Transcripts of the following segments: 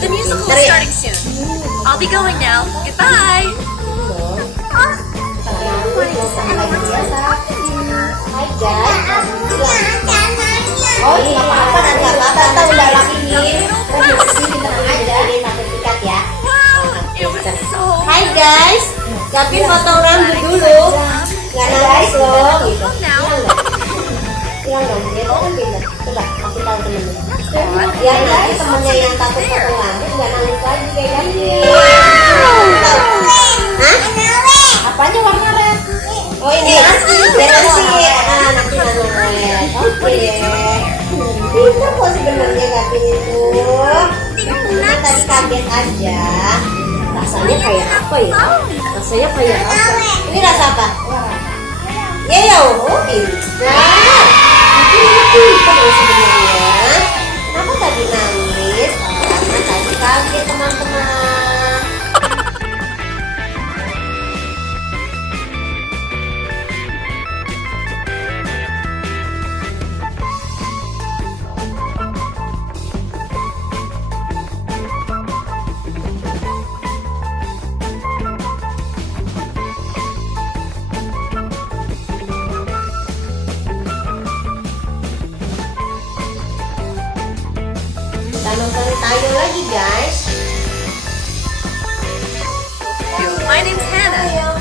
The musical is starting soon. I'll be going now. Goodbye. Hai guys. Oh nggak apa-apa, nggak apa-apa, kita udah rapiin. Tenang aja, ini sertifikat ya. It was so. Hai guys, Gavin potong rambut dulu. Nggak nangis loh, gitu. Hilang dong, dia tuh kan pindah. Coba kasih tahu temennya. Ya nanti temennya yang takut potong rambut nggak nangis lagi kayak Gavin. Hah? Apanya warna red? Oh ini nasi, nanti red. Oke. Pintar kok sebenarnya Gavin itu. Cuma tadi kaget aja. Rasanya kayak apa ya? Rasanya kayak apa? Ini rasa apa? Ya, oh pintar. Itu loh sebenarnya. Kenapa tadi nangis? Karena tadi kaget teman-teman. Kita nonton Tayo lagi guys. My name's Hannah.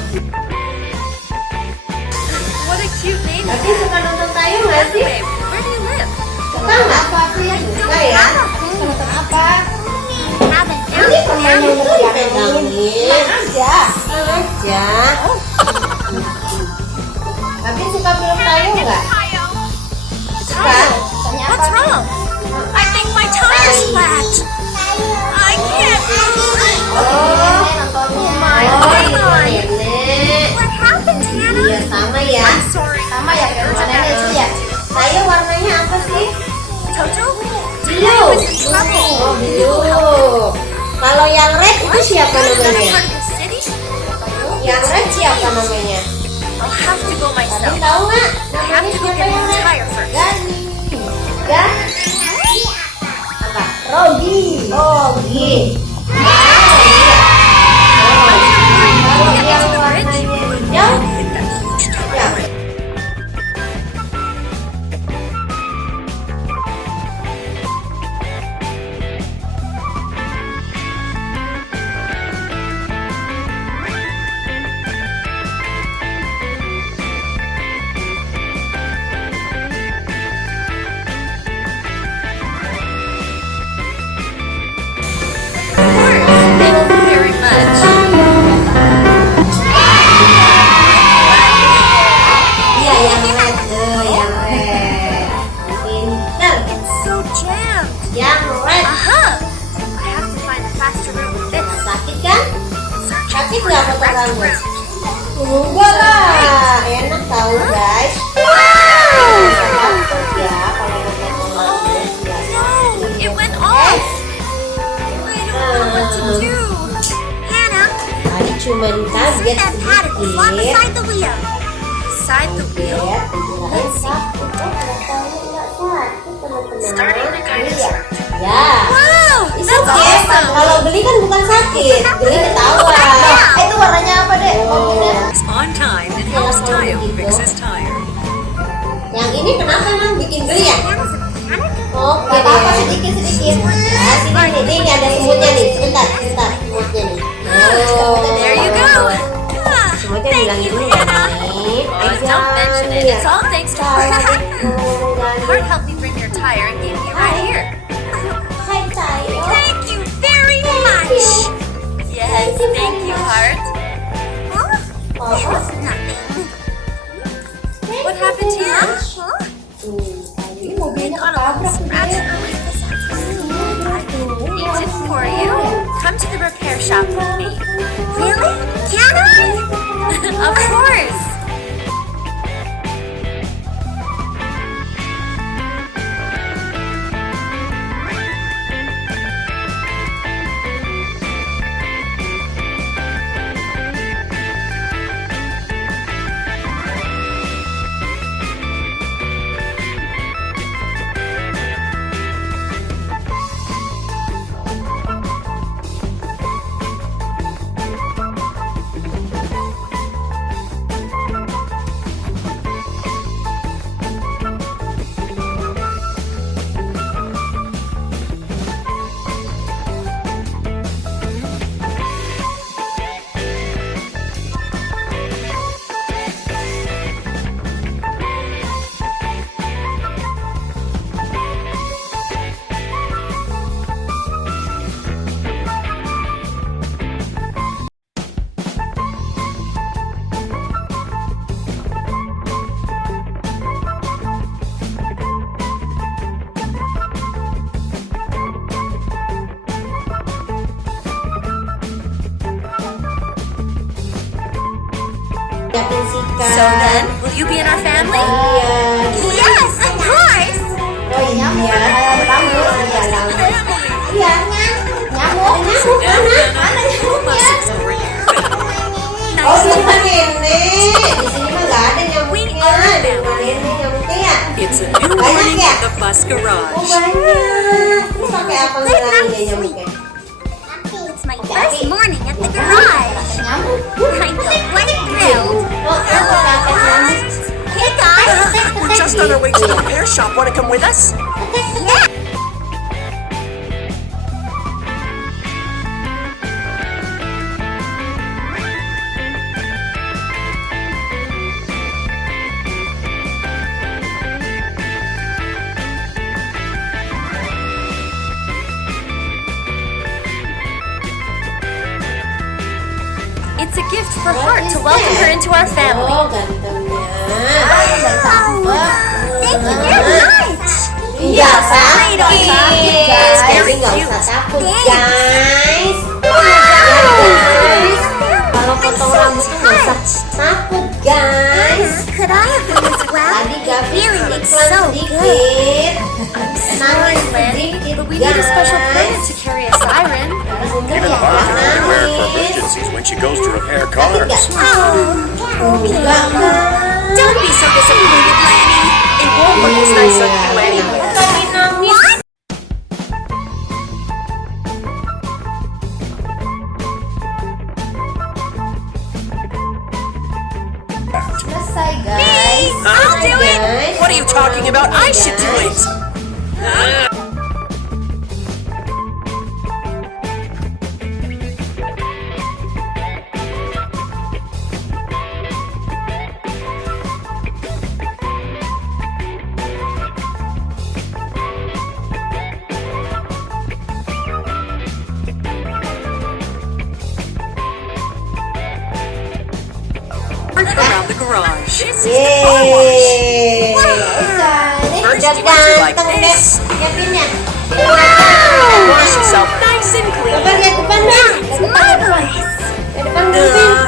What a cute name. Tapi suka nonton Tayo nggak sih? Babe, where do you live? Suka nggak? Aku ya suka ya. Nonton apa? Ini pemain yang berpegangin aja. Tapi suka film Tayo nggak? Suka. What's wrong? I think my tire's flat. I can't. Oh my God. nenek. What happened, Hannah? Iya sama ya. I'm sorry. Sama ya kayak rumah nenek sih ya. Tayo warnanya apa sih? Jojo? Biru. I was in trouble. Oh biru. Kalau yang red itu siapa Another namanya? part of the city? Yang red siapa namanya? I'll have to go Tapi myself. tahu nggak? I have Namanya to go siapa get yang my red? tire first. Gani. Gan? Apa? Rogi. Oh, Rogi. Kalau yang warnanya hijau, ya. Thank you very much. Iya, yang red tuh, yang red. Pinter. It's so jammed. Yang red. Uh-huh. I have to find a faster route with this. Sakit kan? Searching Sakit for nggak the potong correct rambut? route. Enggak lah, enak tahu guys. Takut ya kalau potong rambut biasa. No, it went off. I don't know what to do. Hannah, Tadi cuman see kaget that pad at the flop sedikit. beside the wheel. Beside the wheel? Ya, kirain sakit. Nggak tahu nggak sakit teman-teman. Starting the guidance Iya. route. Ya. Wow, It's that's okay. awesome. Kalau geli kan bukan sakit, geli ketawa. Itu warnanya apa deh? Mobilnya. On time, it helps Tayo fix his tire. Yang ini kenapa emang bikin geli ya? Oke, Gak apa-apa, sedikit-sedikit. Nah, sini ini ada semutnya nih. Sebentar, semutnya nih. There you go. Ah, Semutnya thank bilangin you, dulu Hannah. nih. Oh, don't mention it. It's all thanks to Hart. Hart helped me bring your tire and gave me a ride here. Hai Tayo. Thank you very much. Yes, thank you, Hart. Huh? It was nothing. What happened to you? Huh? Ini mobilnya Got a little ketabrak scratch deh. earlier this afternoon. I can fix it for you. Come to the repair shop with me. Really? Can I? Of course. Jessica. So then, will you be in our family? Iya. Yes, of course. Oh iya. Rambut. Iya, rambut. Iya. Nyamuk. Mana nyamuknya? Oh, di rumah nenek. Di sini mah nggak ada nyamuknya. Di rumah nenek nyamuknya ya. It's a new morning at the bus Oh, garage. banyak. Terus pakai apa ngilangin nyamuknya? It's my first morning at the garage. Nyamuk. I feel quite thrilled. Oh, aku pakai nyamuk. Hey guys. We're just on our way to the repair shop. Want to come with us? Yeah. It's a gift for Heart to welcome her into our family. Oh, gantengnya. Thank you very much. Iya, sakit. It's very Jadi nggak cute. usah takut, Thanks. guys. Guys, kalau potong rambut tuh nggak usah takut, guys. Could I have one as well? Tadi Gabi Feeling iklan it's so good. sedikit. Sorry, Nangis Lynn, sedikit, but we need a special guys. permit to carry a siren. Sebentar ya, Cars are only wear it for nangis. emergencies when she goes to repair Tapi cars. nggak Oh, Enggak. Don't be so disappointed, Lanny. It won't look as nice on you anyway. Tapi nangis. Selesai guys. I'll do it. Guys, What are you talking about? I should do it. Around the garage. Yeay. First, Udah you want to like ganteng deh. this. Liatinnya. Wash yourself nice and clean. Coba lihat depan dong. it's marvelous. Ke depan dulu.